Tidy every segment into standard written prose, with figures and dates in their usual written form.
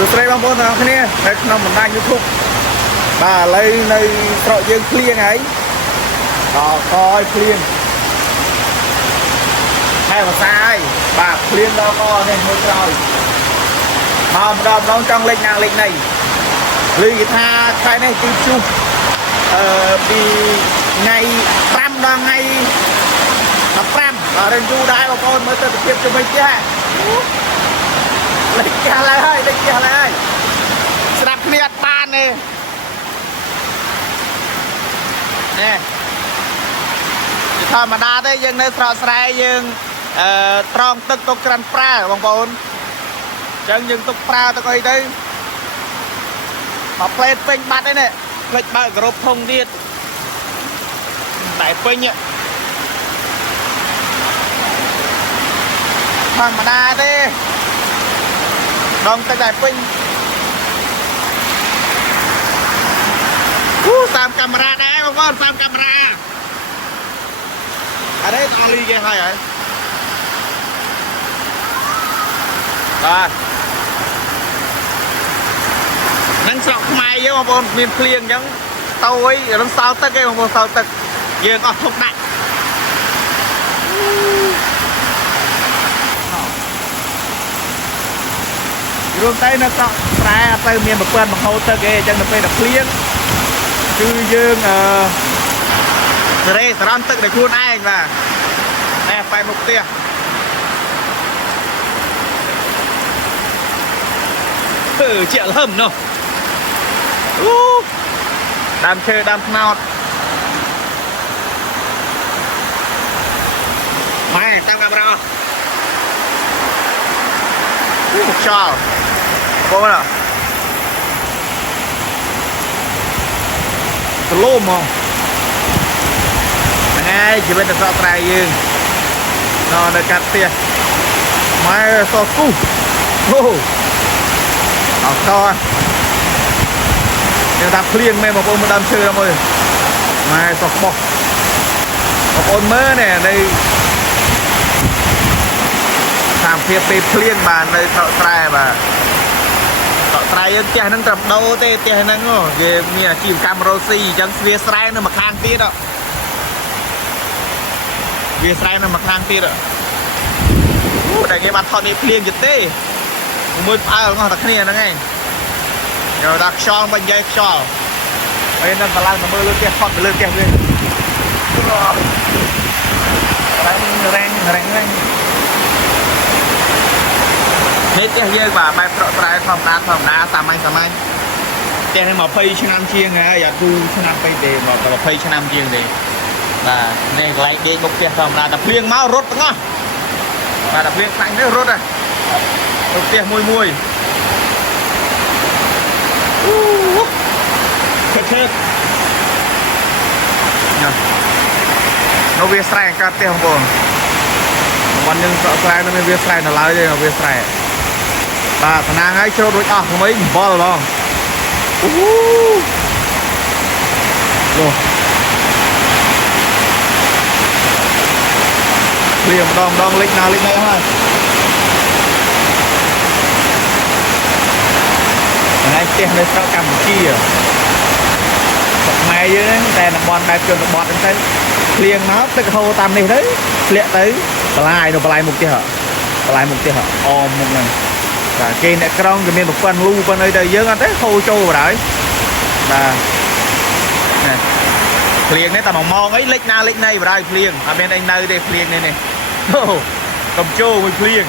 សួស្តីបងប្អូនទាំងអស់គ្នានៅក្នុងបណ្ដាញ YouTube បាទឥឡូវនៅស្រកយើងភ្លៀងហើយដល់កឲ្យភ្លៀងហើយភាសាហើយបាទភ្លៀងដល់កនេះមើលក្រោយមកម្ដងចង់លេខណាលេខណីឮគេថាខែនេះគឺជួសពីថ្ងៃ5ដល់ថ្ងៃ15បាទរៀនយូរដែរបងប្អូនមើលទស្សនវិជ្ជាជុំវិញផ្ទះលេខចាស់ឡើយហើយលេខចាស់ឡើយស្ដាប់គ្នាអត់បានទេនេះជាធម្មតាទេយើងនៅស្រកស្រែយើងត្រង់ទឹកទុកក្រាន់ប្រើបងប្អូនអញ្ចឹងយើងទុកប្រើទឹកអីទៅមកផ្លេតពេញបាត់ឯនេះផ្លេចបើកក្រោបធំទៀតតែពេញធម្មតាទេដងទឹកតែពេញតាមកាមេរ៉ាដែរបងប្អូនតាមកាមេរ៉ាអរេអលីគេហើយបាទនឹងស្រុកខ្មែរយើងបងប្អូនមានភ្លៀងអញ្ចឹងទៅអីរំសោទឹកឯងបងប្អូនសោទឹកយើងអស់ធុកដាក់រួមទៅនៅស្រុកស្រែអត់ទៅមានប្រព័ន្ធបង្ហូរទឹកទេអញ្ចឹងនៅពេលដែលភ្លៀងគឺយើងរេសរំទឹកដោយខ្លួនឯងបាទនេះបែរមុខផ្ទះជាលហឹមនោះដើមឈើដើមត្នោតម៉ែតាមកាមេរ៉ាខ្យល់បងប្អូនទលោមហ្មងហ្នឹងហើយជីវិតនៅស្រកស្រែយើងនៅកាត់ផ្ទះម៉ែសោះគូអូអត់តយើងដាក់ភ្លៀងមែនបងប្អូនមកដើមឈើដល់មើលម៉ែសោះក្បោះបងប្អូនមើលនេះនៅតាមភាពពេលភ្លៀងបាទនៅស្រកស្រែបាទស្រកស្រែយើងផ្ទះហ្នឹងត្រឹមដោទេផ្ទះហ្នឹងគេមានអាជីវកម្មរ៉ូស៊ីអញ្ចឹងស្វាស្រែនៅមួយខាងទៀតវាស្រែនៅមួយខាងទៀតតែគេបាត់ថតនេះភ្លៀងទៀតទេមួយផ្អើលងស់តែគ្នាហ្នឹងឯងយកដាក់ខ្យល់មិននិយាយខ្យល់ហើយនឹងកន្លងទៅមើលលើផ្ទះថតទៅលើផ្ទះវិញរ៉េងនេះផ្ទះយើងបាទបែបស្រកស្រែធម្មតាសាមញ្ញផ្ទះនេះ20ឆ្នាំជាងហើយអត់ទូឆ្នាំពេកទេមកតែ20ឆ្នាំជាងទេបាទនេះកន្លែងដេកមុខផ្ទះធម្មតាតែភ្លៀងមករត់ទាំងអស់បាទតែភ្លៀងខ្លាំងនេះរត់ហ៎ទៅផ្ទះមួយឈើនៅវាស្រែកាត់ផ្ទះបងប្អូនមិនយើងស្រកស្រែនៅមានវាស្រែនៅឡើយទេវាស្រែបាទតំណាងហើយជ្រោតរួចអស់ថ្មីអំបិលបងនោះភ្លៀងម្ដងលេចណាលេចណីហើយថ្ងៃផ្ទះនៅស្រុកកម្ពុជាស្រុកខ្មែរយើងតែតំបន់បែបជនបទហ្នឹងទៅភ្លៀងមកទឹកហូរតាមនេះទៅធ្លាក់ទៅបន្លាយនៅបន្លាយមុខផ្ទះអមមុខហ្នឹងបាទគេអ្នកក្រុងគេមានប្រព័ន្ធលូប៉ុណ្ណឹងទៅយើងអត់ទេហូរចូលបណ្ដោយបាទភ្លៀងនេះតែ1ម៉ោងអីលិចណាលិចណីបណ្ដោយភ្លៀងអត់មានអីនៅទេភ្លៀងនេះអូកំជោមួយភ្លៀង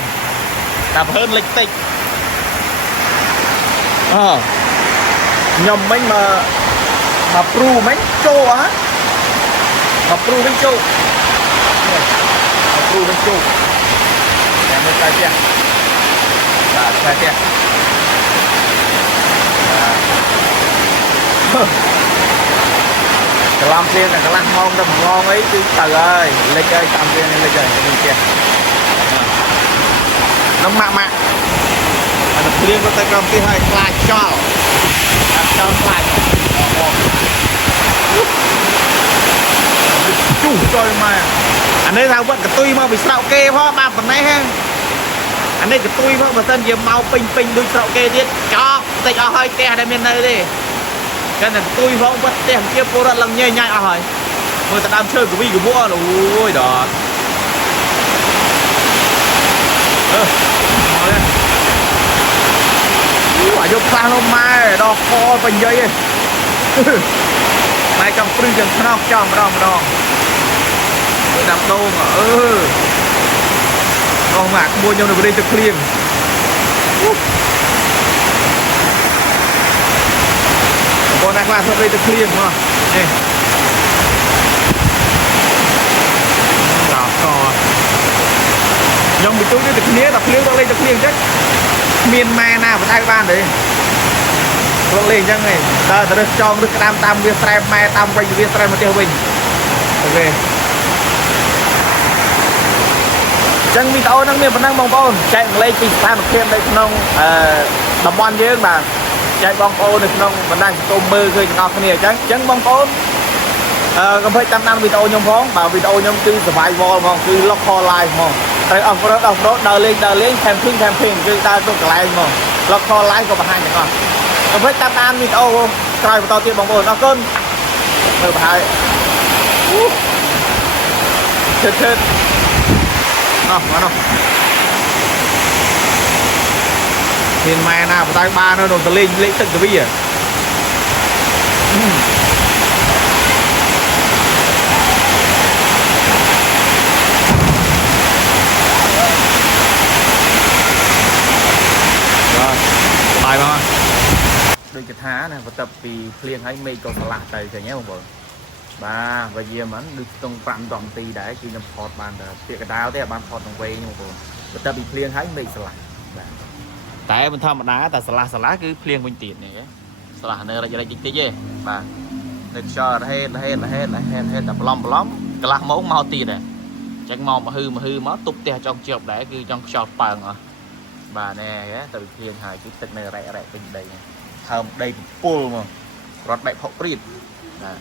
តែព្រឹនលិចតិចខ្ញុំមិញមកព្រូមិញចូលហ៎មកព្រូវិញចូលតែមើលតែផ្ទះបាទតែផ្ទះកន្លងភ្លៀងតែកន្លះម៉ោងទៅ1ម៉ោងអីគឺទៅហើយលិចហើយតាមភ្លៀងនេះលិចហើយនេះផ្ទះនឹងម៉ាក់តែភ្លៀងទៅក្រោមផ្ទះហើយខ្លាចខ្យល់ខ្លាចជុះចុយមកអានេះថាវត្តកតុយមកពីស្រោកគេផងបាទប៉ុណ្ណេះ anh đây cái tôi mà tên giờ mau pin đuôi sọ kê tiết cho tay ở hơi te đây miền này đi cái này tôi không bắt te kia cô đã lần nhây nhai ở hơi người ta đang chơi của vi của vua rồi ôi đó quả dục sang hôm mai đo kho bình dây mai trong free chân nó cho mà đo đập đô mà con mạc mua nhau được đi từ clean con đang làm đi từ clean mà nè cò nhông bị túi từ kia tập clean lên từ clean chắc miền mai nào mà tay ban đấy con lên chắc này ta được cho được tam viên trai mai tam viên trai một tiêu bình ok chân mi tao năng miền vẫn đang bong bóng chạy lên chỉ sang một thêm đây nông đầm bòn với mà chạy bong bóng được nông vẫn đang tôm mơ khơi ngọc này chân bong bóng có phải trăm năm video nhom phóng bảo video nhom cứ survival mà cứ lock call live mà tại ông đó đờ lên thêm phim cứ ta tôi lại mà lock call live có hai chẳng có phải trăm năm video coi tao tiền bong bóng nó cơn được hai chết nó thiên mai nào của tay ba nó đồn tờ lên lấy từng cái bây giờ rồi bài mà đôi cái thá này và tập vì liên hay mê còn lạc tay rồi nhé mọi người ba và gì mà được trong phạm trọng tì để khi nhầm phọt bàn tiệc cái đáo thế là bàn phọt trong quay nhưng mà người ta bị liên hay mê sờ lạc tại mình thầm đá tại sờ lạc cứ liên bên tiền này sờ lạc này là gì tí gì bà được cho hết tập lom cái lạc máu mau tiền này tránh mò mà hư máu tục tiền trong chợp để cứ trong chọt bằng à bà nè từ liên hai cái tịch này rẻ bên đây thầm đây full mà rót bẹp hộp rít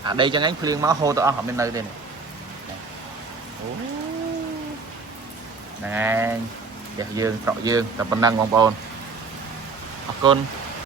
à đây cho anh phliêng máu hô tao ở bên nơi đây này nè dương trọ dương tập năng bong bồn con